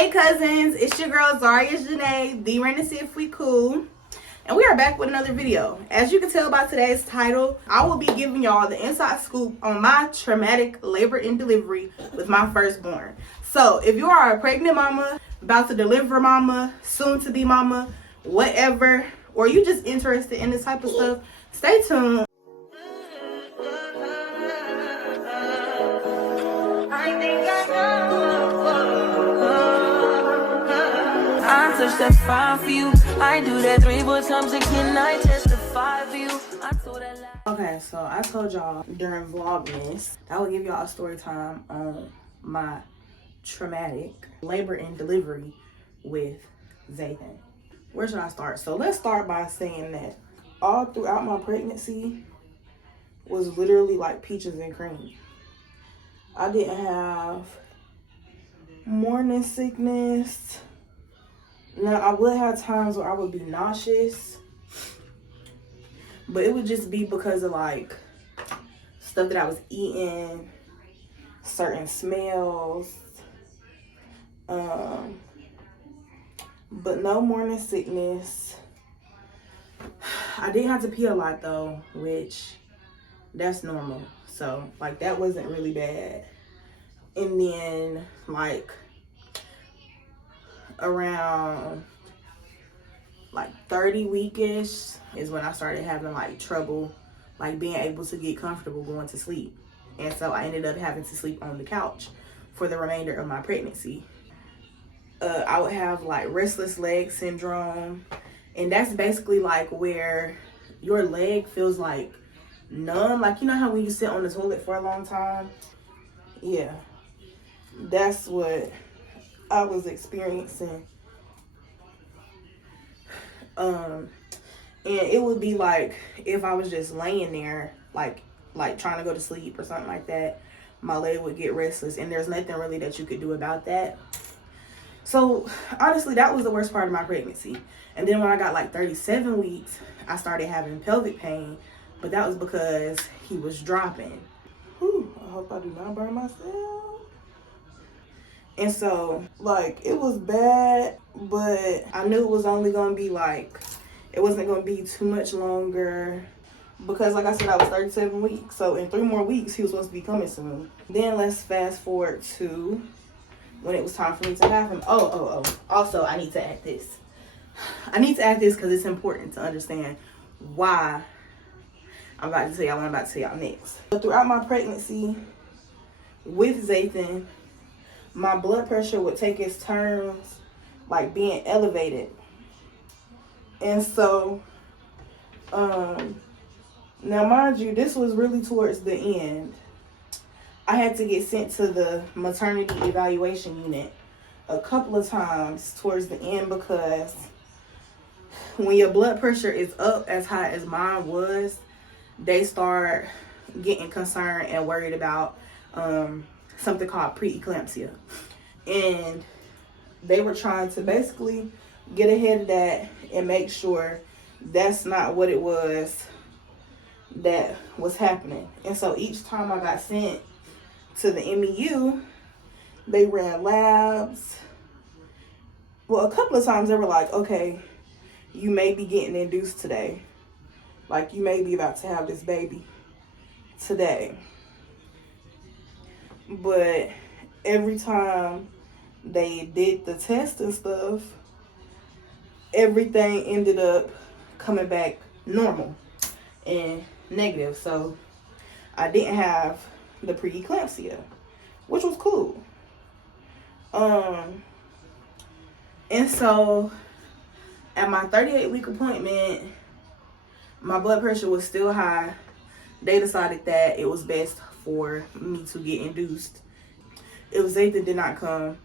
Hey cousins, it's your girl Zaria Janae, the Rain to see if we cool. And we are back with another video. As you can tell by today's title, I will be giving y'all the inside scoop on my traumatic labor and delivery with my firstborn. So if you are a pregnant mama, about to deliver mama, soon to be mama, whatever, or you just interested in this type of stuff, stay tuned. I touch that 5 for you. I do that 3 4 times again. I testify for you. I told that lie. Okay, so I told y'all during Vlogmas I would give y'all a story time on my traumatic labor and delivery with Zathan. Where should I start? So let's start by saying that all throughout my pregnancy was literally like peaches and cream. I didn't have morning sickness. Now, I would have times where I would be nauseous, but it would just be because of like stuff that I was eating, certain smells, but no morning sickness. I did have to pee a lot though, which that's normal. So like that wasn't really bad. And then like around like 30 weekish is when I started having like trouble like being able to get comfortable going to sleep. And so I ended up having to sleep on the couch for the remainder of my pregnancy. I would have like restless leg syndrome, and that's basically like where your leg feels like numb, like you know how when you sit on the toilet for a long time? Yeah, that's what I was experiencing. And it would be like if I was just laying there like trying to go to sleep or something like that, my leg would get restless, and there's nothing really that you could do about that. So honestly, that was the worst part of my pregnancy. And then when I got like 37 weeks, I started having pelvic pain, but that was because he was dropping. Whew, I hope I do not burn myself. And so like it was bad, but I knew it was only gonna be like, it wasn't gonna be too much longer, because like I said, I was 37 weeks. So in 3 more weeks, he was supposed to be coming soon. Then let's fast forward to when it was time for me to have him. Also, I need to add this. I need to add this because it's important to understand why I'm about to tell y'all what I'm about to tell y'all next. But throughout my pregnancy with Zathan, my blood pressure would take its turns like being elevated. And so, now mind you, this was really towards the end. I had to get sent to the maternity evaluation unit a couple of times towards the end, because when your blood pressure is up as high as mine was, they start getting concerned and worried about something called preeclampsia. And they were trying to basically get ahead of that and make sure that's not what it was that was happening. And so each time I got sent to the MEU, they ran labs. Well, a couple of times they were like, okay, you may be getting induced today. Like you may be about to have this baby today. But every time they did the test and stuff, everything ended up coming back normal and negative. So I didn't have the preeclampsia, which was cool. And so at my 38-week appointment, my blood pressure was still high. They decided that it was best for me to get induced. It was Zathan did not come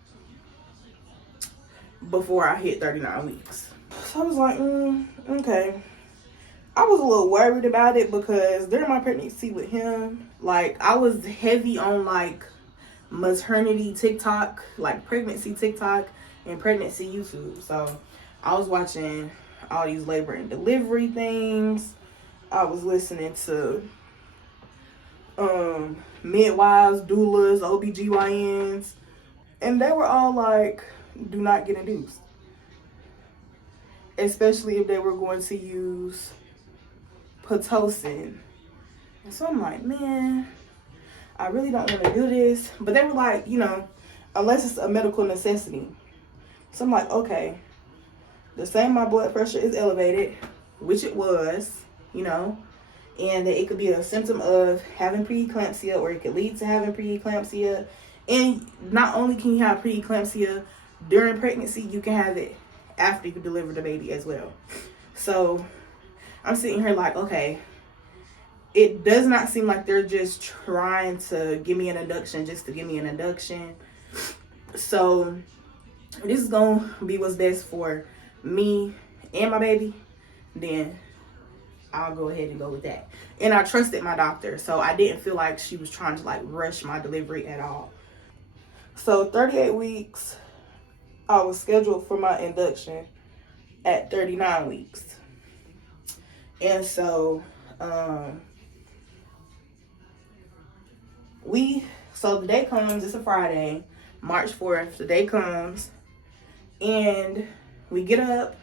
before I hit 39 weeks. So I was like, okay. I was a little worried about it because during my pregnancy with him, like I was heavy on like maternity TikTok, like pregnancy TikTok and pregnancy YouTube. So I was watching all these labor and delivery things. I was listening to midwives, doulas, OBGYNs, and they were all like, do not get induced. Especially if they were going to use Pitocin. And so I'm like, man, I really don't want to do this. But they were like, you know, unless it's a medical necessity. So I'm like, okay. The same my blood pressure is elevated, which it was, you know, and that it could be a symptom of having preeclampsia, or it could lead to having preeclampsia. And not only can you have preeclampsia during pregnancy, you can have it after you deliver the baby as well. So I'm sitting here like, okay, it does not seem like they're just trying to give me an induction just to give me an induction. So this is going to be what's best for me and my baby. Then I'll go ahead and go with that. And I trusted my doctor, so I didn't feel like she was trying to like rush my delivery at all. So 38 weeks, I was scheduled for my induction at 39 weeks. And so so the day comes, it's a Friday, March 4th, the day comes, and we get up,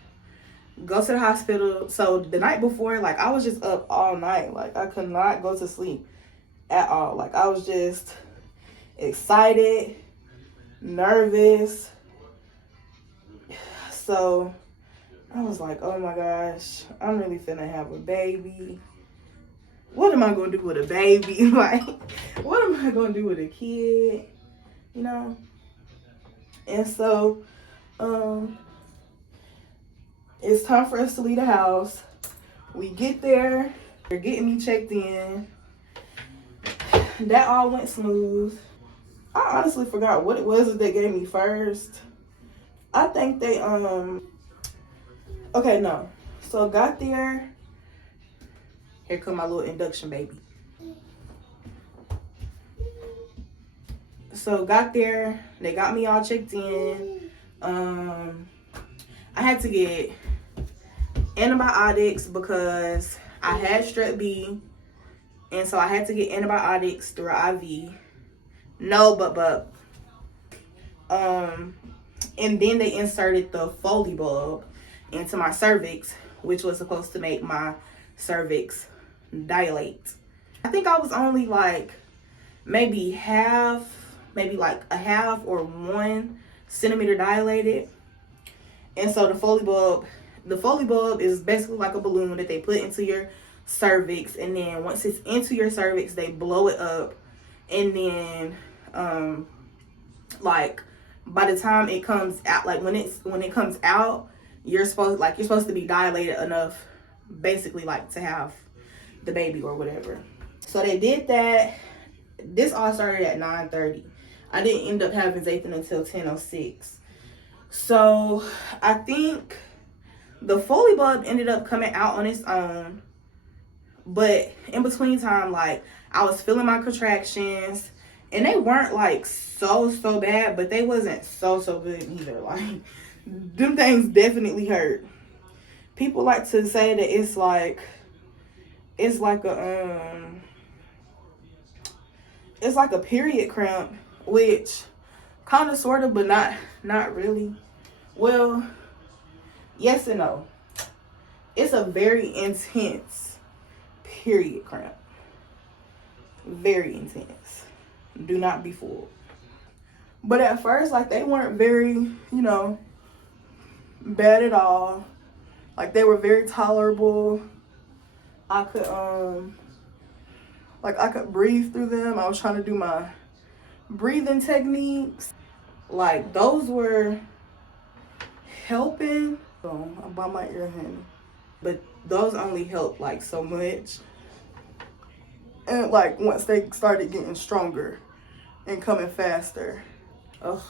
go to the hospital. So the night before, like, I was just up all night. Like, I could not go to sleep at all. Like, I was just excited, nervous. So I was like, oh my gosh, I'm really finna have a baby. What am I gonna do with a baby? Like, what am I gonna do with a kid? You know? And so, it's time for us to leave the house. We get there, they're getting me checked in. That all went smooth. I honestly forgot what it was that they gave me first. I think they, okay, no. So got there. Here come my little induction baby. So got there, they got me all checked in. I had to get antibiotics because I had strep B, and so I had to get antibiotics through an IV. And then they inserted the Foley bulb into my cervix, which was supposed to make my cervix dilate. I think I was only like maybe like a half or 1 centimeter dilated. And so the Foley bulb is basically like a balloon that they put into your cervix, and then once it's into your cervix, they blow it up, and then like by the time it comes out, like when it comes out, you're supposed to be dilated enough, basically, like to have the baby or whatever. So they did that. This all started at 9:30. I didn't end up having Zathan until 10:06. So I think the Foley bulb ended up coming out on its own, but in between time, like, I was feeling my contractions, and they weren't like so bad, but they wasn't so good either. Like, them things definitely hurt. People like to say that it's like a period cramp, which kind of sort of, but not really. Well, yes and no. It's a very intense period cramp. Very intense. Do not be fooled. But at first, like, they weren't very, bad at all. Like, they were very tolerable. I could breathe through them. I was trying to do my breathing techniques. Like, those were helping. So I bought my ear honey, but those only helped like so much. And like once they started getting stronger and coming faster. Ugh,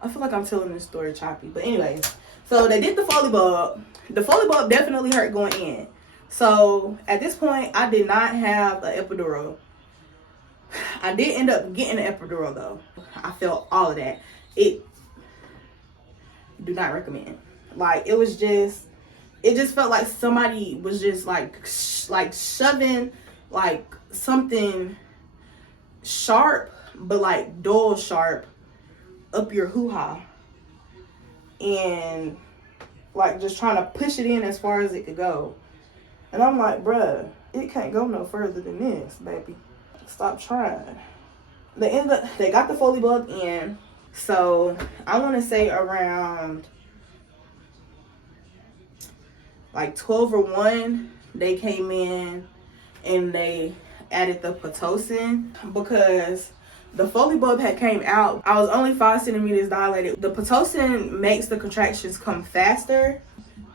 I feel like I'm telling this story choppy, but anyways. So they did the Foley bulb. The Foley bulb definitely hurt going in. So at this point, I did not have an epidural. I did end up getting an epidural though. I felt all of that. Do not recommend. Like, it just felt like somebody was just like shoving like something sharp, but like dull sharp up your hoo-ha. and like just trying to push it in as far as it could go. And I'm like, bruh, it can't go no further than this, baby. Stop trying. They got the Foley bug in. So I want to say around like 12 or 1, they came in and they added the Pitocin, because the Foley bulb had came out. I was only 5 centimeters dilated. The Pitocin makes the contractions come faster.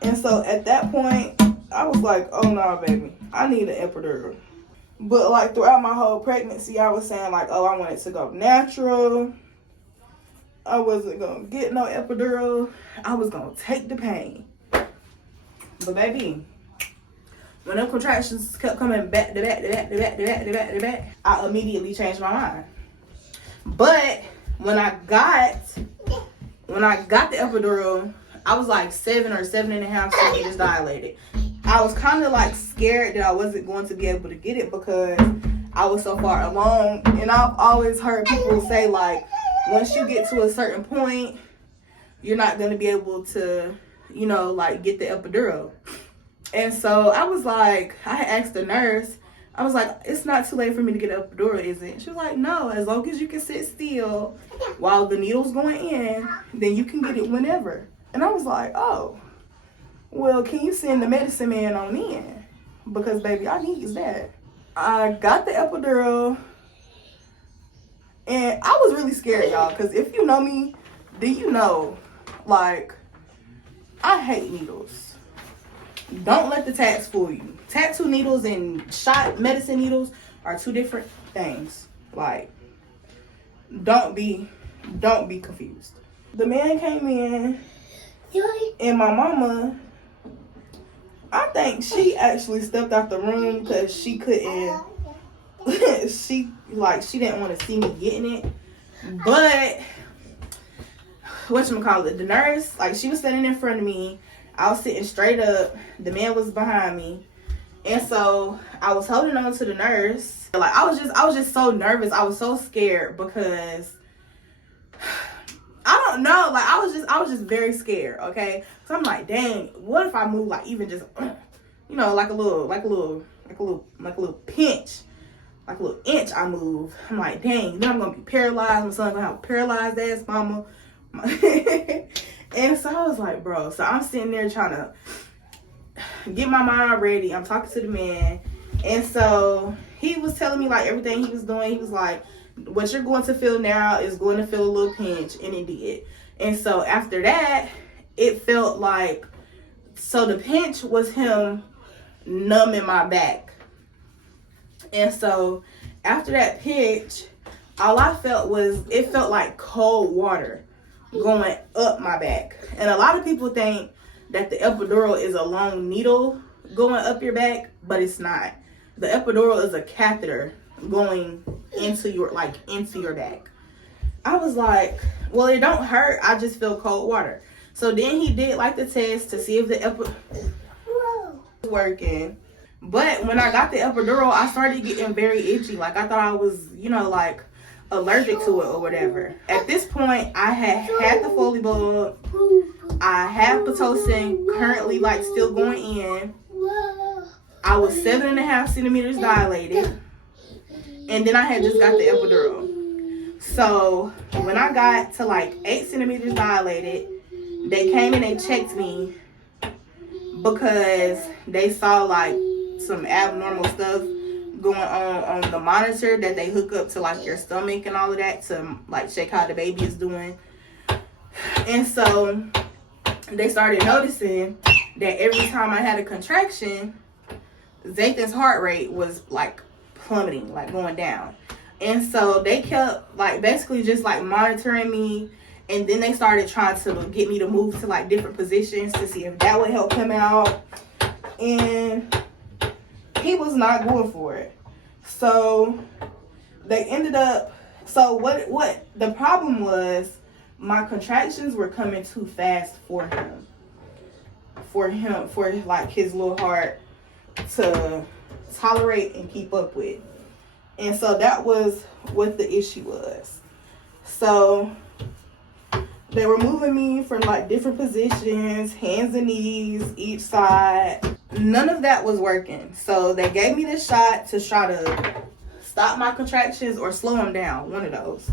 And so at that point, I was like, oh no, baby, I need an epidural. But like throughout my whole pregnancy, I was saying like, oh, I want it to go natural. I wasn't gonna get no epidural. I was gonna take the pain. But baby, when them contractions kept coming back to back to back to back to back to back to back, I immediately changed my mind. But when I got the epidural, I was like 7 or 7.5 centimeters dilated. I was kind of like scared that I wasn't going to be able to get it because I was so far along. And I've always heard people say like, once you get to a certain point, you're not going to be able to, you know, like get the epidural. And so I was like, I had asked the nurse, I was like, it's not too late for me to get an epidural, is it? She was like, no, as long as you can sit still while the needle's going in, then you can get it whenever. And I was like, oh, well, can you send the medicine man on in? Because, baby, I need that. I got the epidural, and I was really scared, y'all, because if you know me, do you know, like, I hate needles. Don't let the tats fool you. Tattoo needles and shot medicine needles are 2 different things. Like, don't be confused. The man came in, and my mama, I think she actually stepped out the room because she couldn't, she didn't want to see me getting it. But, whatchamacallit, the nurse, like, she was standing in front of me. I was sitting straight up. The man was behind me. And so I was holding on to the nurse. Like, I was just so nervous. I was so scared because I don't know. Like, I was just very scared, okay? So I'm like, dang, what if I move like even just you know, like a little pinch, like a little inch I move. I'm like, dang, then I'm gonna be paralyzed. My son's gonna have a paralyzed ass mama. And so I was like, bro, so I'm sitting there trying to get my mind ready. I'm talking to the man. And so he was telling me like everything he was doing. He was like, what you're going to feel now is going to feel a little pinch. And it did. And so after that, it felt like, so the pinch was him numbing my back. And so after that pinch, all I felt was, it felt like cold water going up my back. And a lot of people think that the epidural is a long needle going up your back, but it's not. The epidural is a catheter going into your back. I was like, well, it don't hurt. I just feel cold water. So then he did like the test to see if the epidural was working. But when I got the epidural, I started getting very itchy. Like, I thought I was, you know, like allergic to it or whatever. At this point, I had the Foley bulb. I have Pitocin currently like still going in. I was 7.5 centimeters dilated. And then I had just got the epidural. So when I got to like 8 centimeters dilated, they came and they checked me because they saw like some abnormal stuff going on the monitor that they hook up to like your stomach and all of that to like check how the baby is doing. And so they started noticing that every time I had a contraction, Zathan's heart rate was like plummeting, like going down. And so they kept like basically just like monitoring me. And then they started trying to get me to move to like different positions to see if that would help him out. And he was not going for it. So they ended up, so what the problem was, my contractions were coming too fast for like his little heart to tolerate and keep up with. And so that was what the issue was. So They were moving me from like different positions, hands and knees, each side. None of that was working. So they gave me this shot to try to stop my contractions or slow them down, one of those.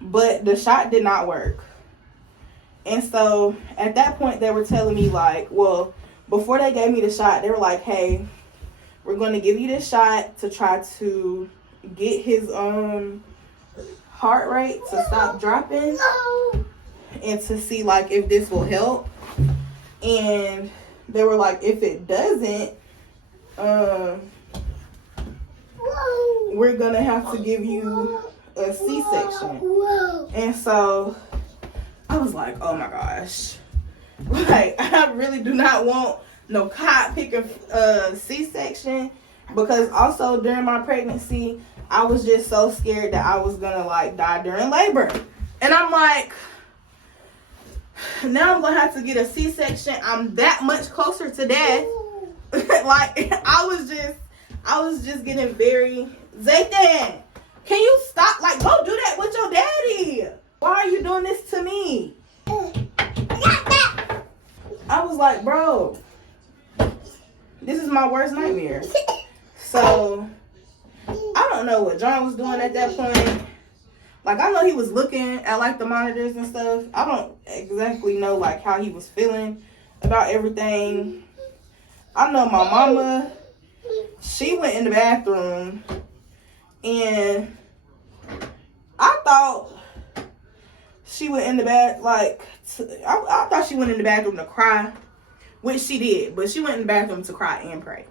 But the shot did not work. And so at that point, they were telling me like, well, before they gave me the shot, they were like, hey, we're going to give you this shot to try to get his heart rate to stop dropping and to see like if this will help. And they were like, if it doesn't, we're gonna have to give you a C-section. And so I was like, oh my gosh, like I really do not want no cot picking C-section, because also during my pregnancy I was just so scared that I was gonna like die during labor. And I'm like, now I'm gonna have to get a C-section. I'm that much closer to death. Like I was just getting very Zaytan, can you stop? Like, go do that with your daddy. Why are you doing this to me? I was like, bro, this is my worst nightmare. So I don't know what John was doing at that point. Like, I know he was looking at like the monitors and stuff. I don't exactly know like how he was feeling about everything. I know my mama, she went in the bathroom and I thought she went in the bath like I thought she went in the bathroom to cry, which she did, but she went in the bathroom to cry and pray.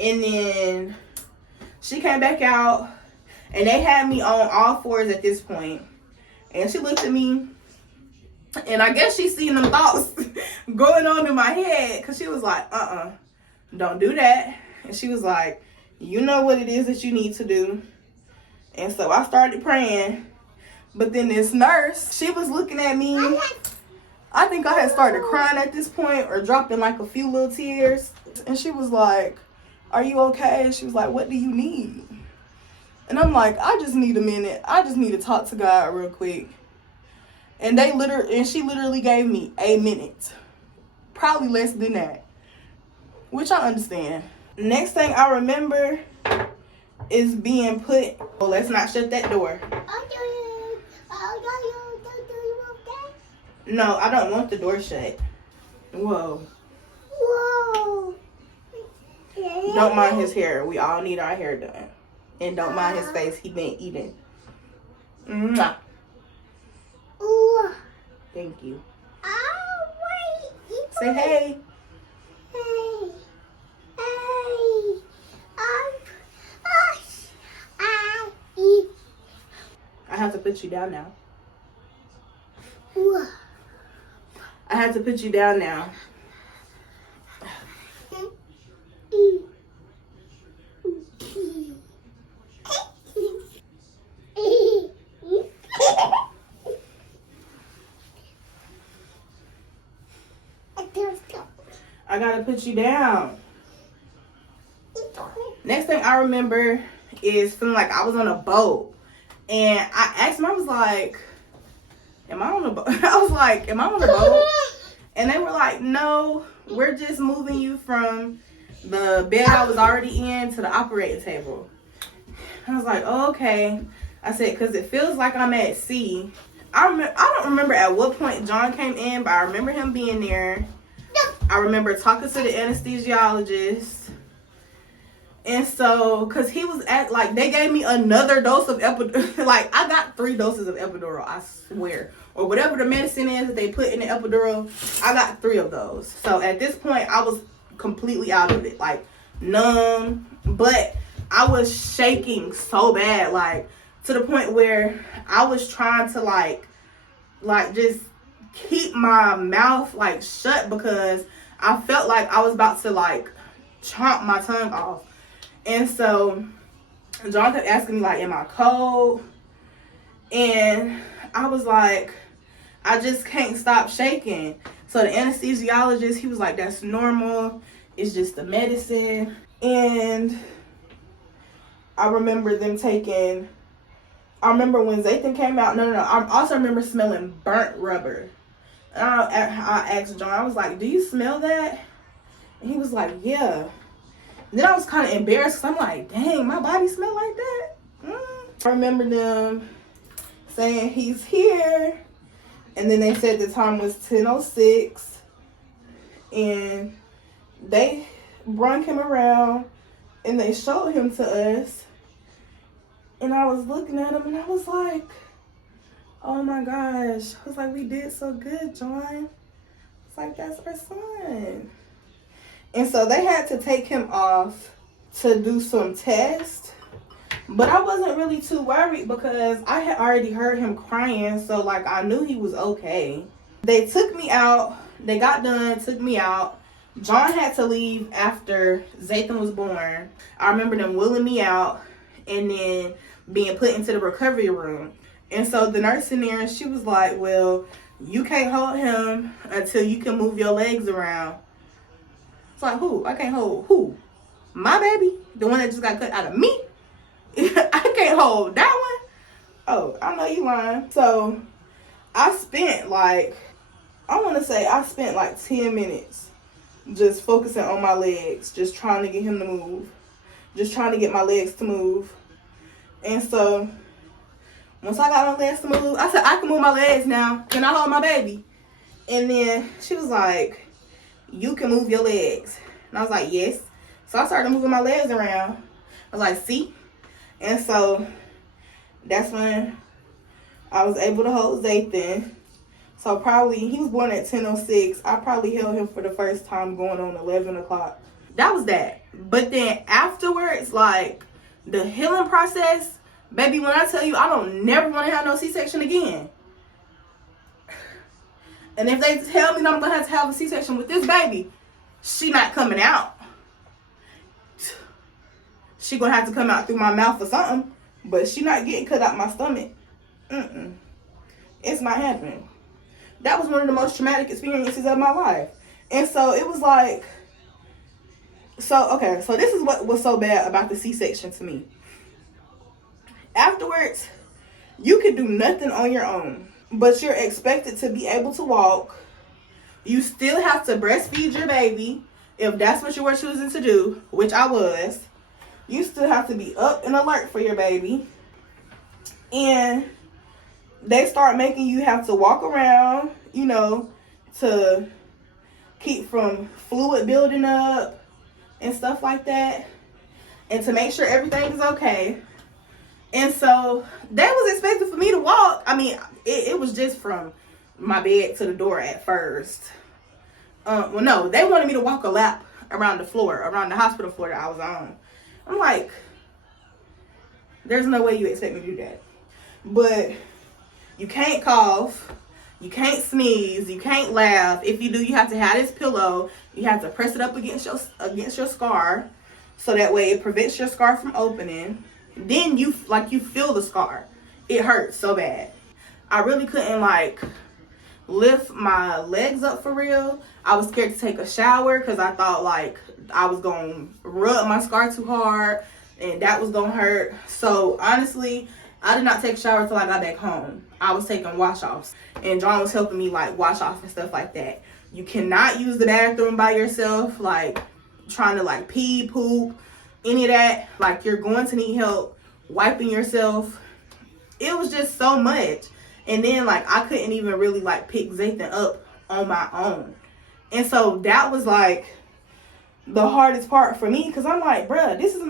And then she came back out and they had me on all fours at this point. And she looked at me and I guess she seen them thoughts going on in my head, because she was like, don't do that. And she was like, you know what it is that you need to do. And so I started praying. But then this nurse, she was looking at me. I think I had started crying at this point or dropping like a few little tears. And she was like, are you okay? And she was like, what do you need? And I'm like, I just need a minute. I just need to talk to God real quick. And she literally gave me a minute. Probably less than that. Which I understand. Next thing I remember is being put... Well, let's not shut that door. No, I don't want the door shut. Whoa. Don't mind his hair. We all need our hair done. And don't mind his face. He been eating. Mwah. Thank you. Say hey. I have to put you down now. I have to put you down now. I gotta put you down. Next thing I remember is feeling like I was on a boat. And I asked them, I was like, am I on a boat? I was like, am I on a boat? And they were like, no, we're just moving you from the bed I was already in to the operating table. I was like, oh, okay. I said, because it feels like I'm at sea. I don't remember at what point John came in, but I remember him being there. I remember talking to the anesthesiologist. And so, because he was at, like, they gave me another dose of epidural. Like, I got 3 doses of epidural, I swear. Or whatever the medicine is that they put in the epidural, I got 3 of those. So, at this point, I was completely out of it. Like, numb. But I was shaking so bad. Like, to the point where I was trying to, like just keep my mouth, like, shut. Because I felt like I was about to, like, chomp my tongue off. And so John kept asking me, like, am I cold? And I was like, I just can't stop shaking. So the anesthesiologist, he was like, that's normal. It's just the medicine. And I remember them taking I remember when Zathan came out. No. I also remember smelling burnt rubber. And I asked John, I was like, do you smell that? And he was like, yeah. And then I was kind of embarrassed because I'm like, dang, my body smelled like that? I remember them saying he's here. And then they said the time was 10:06. And they brought him around and they showed him to us. And I was looking at him and I was like, oh my gosh. I was like, we did so good, John. It's like, that's our son. And so they had to take him off to do some tests. But I wasn't really too worried because I had already heard him crying. So, like, I knew he was okay. They took me out. They got done, took me out. John had to leave after Zathan was born. I remember them wheeling me out and then being put into the recovery room. And so the nurse in there, she was like, well, you can't hold him until you can move your legs around. It's like, who? I can't hold who? My baby? The one that just got cut out of me? I can't hold that one? Oh, I know you lying. So I spent like 10 minutes just focusing on my legs, just trying to get him to move, just trying to get my legs to move. And so once I got my legs to move, I said, I can move my legs now. Can I hold my baby? And then she was like, you can move your legs. And I was like, yes. So I started moving my legs around. I was like, see? And so that's when I was able to hold Zathan. So probably, he was born at 10:06. I probably held him for the first time going on 11 o'clock. That was that. But then afterwards, like, the healing process, baby, when I tell you, I don't never want to have no C-section again. And if they tell me that I'm going to have a C-section with this baby, she not coming out. She going to have to come out through my mouth or something. But she not getting cut out my stomach. It's not happening. That was one of the most traumatic experiences of my life. And so it was like, so this is what was so bad about the C-section to me. Afterwards, you could do nothing on your own, but you're expected to be able to walk. You still have to breastfeed your baby, if that's what you were choosing to do, which I was. You still have to be up and alert for your baby. And they start making you have to walk around, you know, to keep from fluid building up and stuff like that, and to make sure everything is okay. And so they was expecting for me to walk. I mean, it was just from my bed to the door at first. Well, no, they wanted me to walk a lap around the floor, around the hospital floor that I was on. I'm like, there's no way you expect me to do that. But you can't cough, you can't sneeze, you can't laugh. If you do, you have to have this pillow. You have to press it up against your scar, so that way it prevents your scar from opening. Then you feel the scar. It hurts so bad. I really couldn't lift my legs up for real. I was scared to take a shower because I thought I was gonna rub my scar too hard and that was gonna hurt. So honestly, I did not take a shower until I got back home. I was taking wash-offs, and John was helping me wash off and stuff like that. You cannot use the bathroom by yourself, trying to pee, poop, any of that. You're going to need help wiping yourself. It was just so much. And then I couldn't even really pick Zathan up on my own. And so that was the hardest part for me, because I'm like, bruh, this is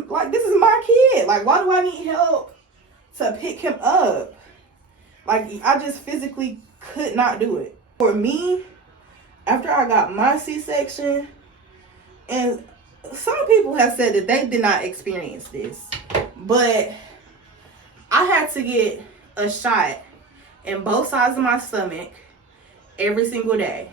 my kid. Why do I need help to pick him up? I just physically could not do it. For me, after I got my C-section, and some people have said that they did not experience this, but I had to get a shot in both sides of my stomach every single day.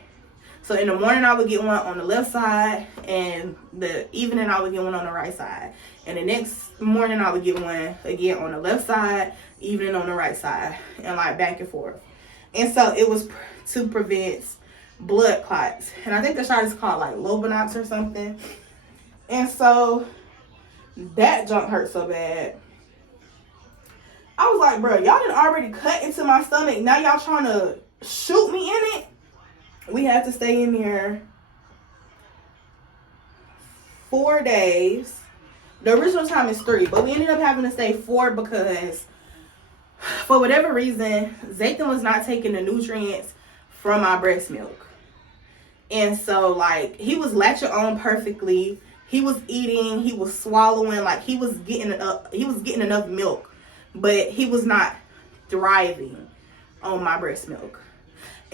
So in the morning I would get one on the left side, and the evening I would get one on the right side. And the next morning I would get one again on the left side, evening on the right side, and back and forth. And so it was to prevent blood clots. And I think the shot is called Lobinox or something. And so that junk hurt so bad. I was like, bro, y'all done already cut into my stomach. Now y'all trying to shoot me in it? We had to stay in there 4 days. The original time is 3, but we ended up having to stay 4 because for whatever reason, Zathan was not taking the nutrients from my breast milk. And so, like, he was latching on perfectly. He was eating, he was swallowing, like he was getting enough milk, but he was not thriving on my breast milk.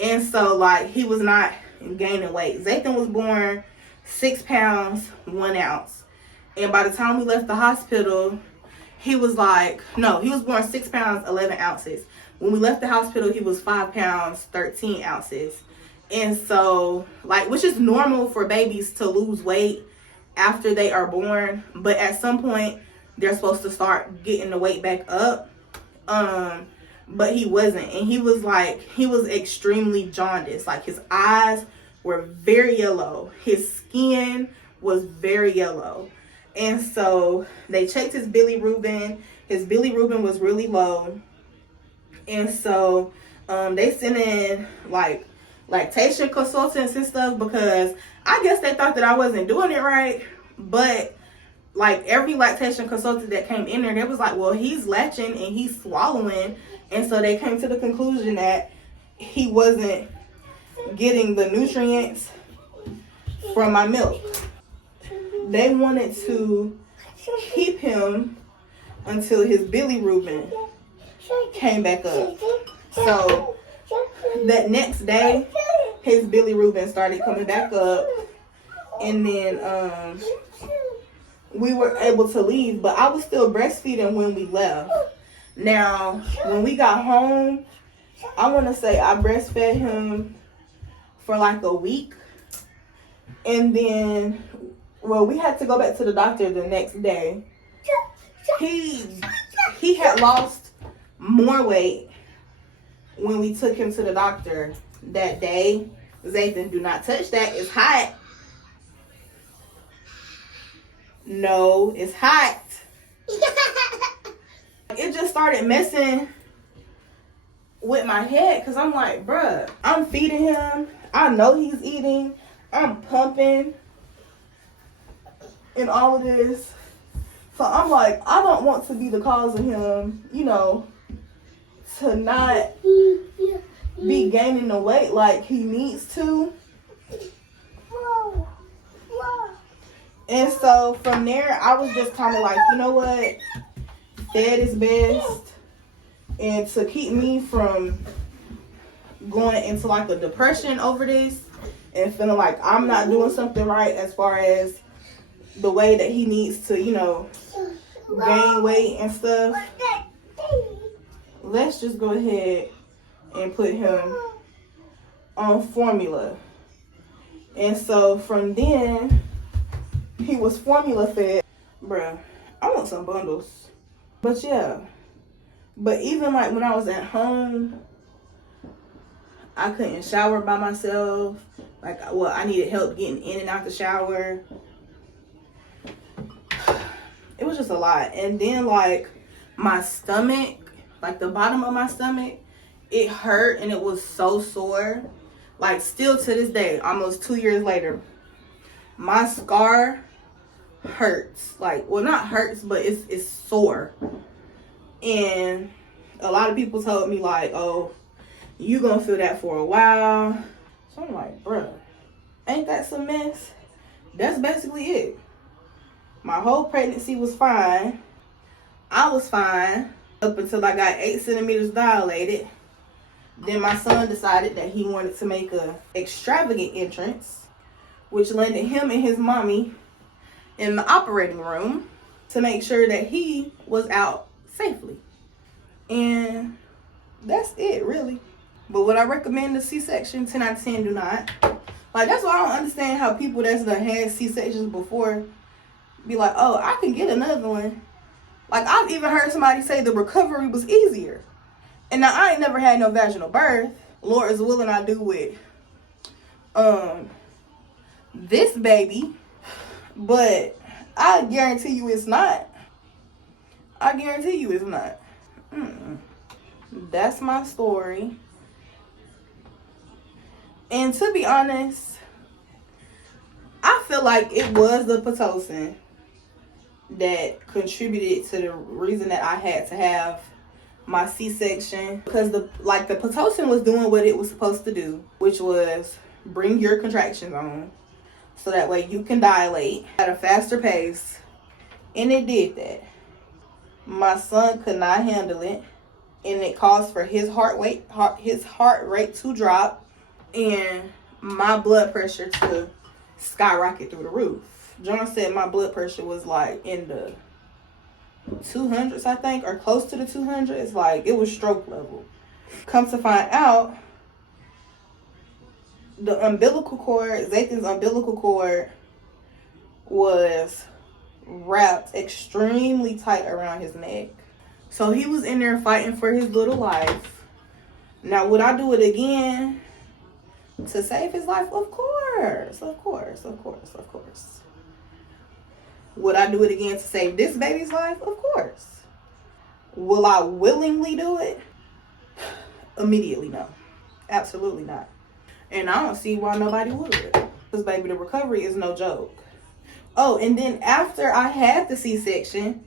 And so, like, he was not gaining weight. Zathan was born 6 pounds, 1 ounce. And by the time we left the hospital, he was like, no, he was born 6 pounds, 11 ounces. When we left the hospital, he was 5 pounds, 13 ounces. And so, like, which is normal for babies to lose weight after they are born. But at some point, they're supposed to start getting the weight back up. But he wasn't. And he was extremely jaundiced. Like, his eyes were very yellow. His skin was very yellow. And so they checked his bilirubin. His bilirubin was really low. And so they sent in like lactation consultants and stuff because I guess they thought that I wasn't doing it right. But like every lactation consultant that came in there, they was like, well, he's latching and he's swallowing. And so they came to the conclusion that he wasn't getting the nutrients from my milk. They wanted to keep him until his bilirubin came back up. So that next day, his bilirubin started coming back up. And then we were able to leave, but I was still breastfeeding when we left. Now, when we got home, I want to say I breastfed him for like a week. And then, well, we had to go back to the doctor the next day. He had lost more weight when we took him to the doctor that day. Zathan, do not touch that. It's hot. No, it's hot. It just started messing with my head because I'm like, bruh, I'm feeding him. I know he's eating. I'm pumping and all of this. So I'm like, I don't want to be the cause of him, you know, to not be gaining the weight like he needs to. And so from there, I was just kind of like, you know what? Fed is best. And to keep me from going into like a depression over this and feeling like I'm not doing something right as far as the way that he needs to, you know, gain weight and stuff, let's just go ahead and put him on formula. And so from then, he was formula fed. Bruh, I want some bundles. But yeah. But even like when I was at home, I couldn't shower by myself. Like, well, I needed help getting in and out the shower. It was just a lot. And then like my stomach, like the bottom of my stomach, it hurt and it was so sore. Like still to this day, almost 2 years later, my scar hurts. Like, well, not hurts, but it's sore. And a lot of people told me like, oh, you gonna feel that for a while. So I'm like, bruh, ain't that some mess? That's basically it. My whole pregnancy was fine. I was fine up until I got 8 centimeters dilated. Then my son decided that he wanted to make a extravagant entrance, which landed him and his mommy in the operating room to make sure that he was out safely. And that's it, really. But would I recommend a C-section? 10 out of 10 do not. Like, that's why I don't understand how people that's done had C-sections before be like, oh, I can get another one. Like, I've even heard somebody say the recovery was easier. And now I ain't never had no vaginal birth. Lord is willing, I do with this baby. But I guarantee you it's not. I guarantee you it's not. That's my story. And to be honest, I feel like it was the Pitocin that contributed to the reason that I had to have my C-section, because the Pitocin was doing what it was supposed to do, which was bring your contractions on so that way you can dilate at a faster pace, and it did that. My son could not handle it, and it caused for his heart rate to drop and my blood pressure to skyrocket through the roof. John said my blood pressure was like in the 200s, I think, or close to the 200s. Like, it was stroke level. Come to find out, the umbilical cord, Zathan's umbilical cord, was wrapped extremely tight around his neck. So he was in there fighting for his little life. Now, would I do it again to save his life? Of course, of course, of course, of course. Would I do it again to save this baby's life? Of course. Will I willingly do it? Immediately, no. Absolutely not. And I don't see why nobody would. Because, baby, the recovery is no joke. Oh, and then after I had the C-section,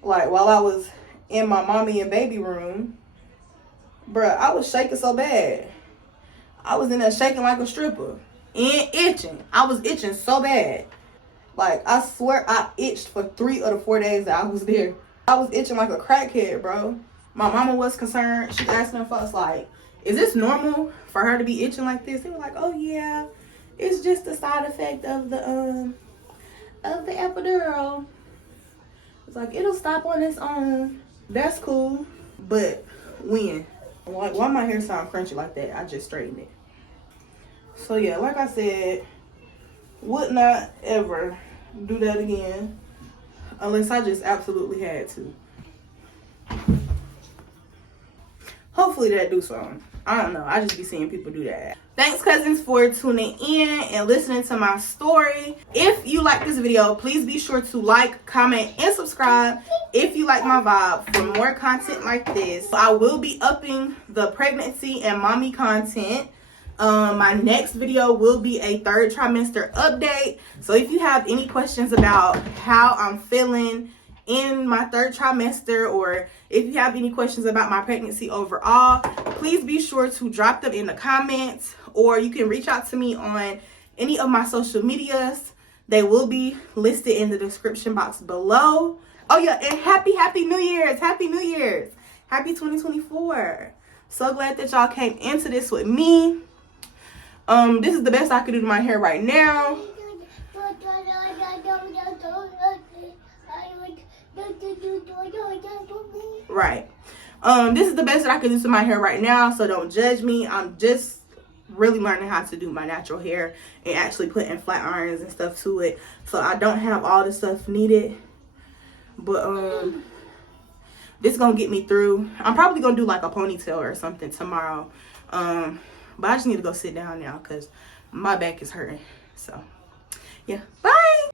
like, while I was in my mommy and baby room, bruh, I was shaking so bad. I was in there shaking like a stripper and itching. I was itching so bad. Like, I swear I itched for 3 of the 4 days that I was there. I was itching like a crackhead, bro. My mama was concerned. She asked them folks, like, is this normal for her to be itching like this? They were like, oh yeah, it's just a side effect of the epidural. It's like, it'll stop on its own. That's cool. But when? Why my hair sound crunchy like that? I just straightened it. So yeah, like I said, would not ever do that again unless I just absolutely had to. Hopefully that do something. I don't know. I just be seeing people do that. Thanks, cousins, for tuning in and listening to my story. If you like this video, please be sure to like, comment, and subscribe if you like my vibe for more content like this. I will be upping the pregnancy and mommy content. My next video will be a 3rd trimester update. So if you have any questions about how I'm feeling in my 3rd trimester, or if you have any questions about my pregnancy overall, please be sure to drop them in the comments, or you can reach out to me on any of my social medias. They will be listed in the description box below. Oh yeah, and happy New Year's. Happy New Year's. Happy 2024. So glad that y'all came into this with me. This is the best I could do to my hair right now. Right. This is the best that I can do to my hair right now, so don't judge me. I'm just really learning how to do my natural hair and actually putting flat irons and stuff to it. So I don't have all the stuff needed. But this is gonna get me through. I'm probably gonna do like a ponytail or something tomorrow. But I just need to go sit down now because my back is hurting. So yeah, bye.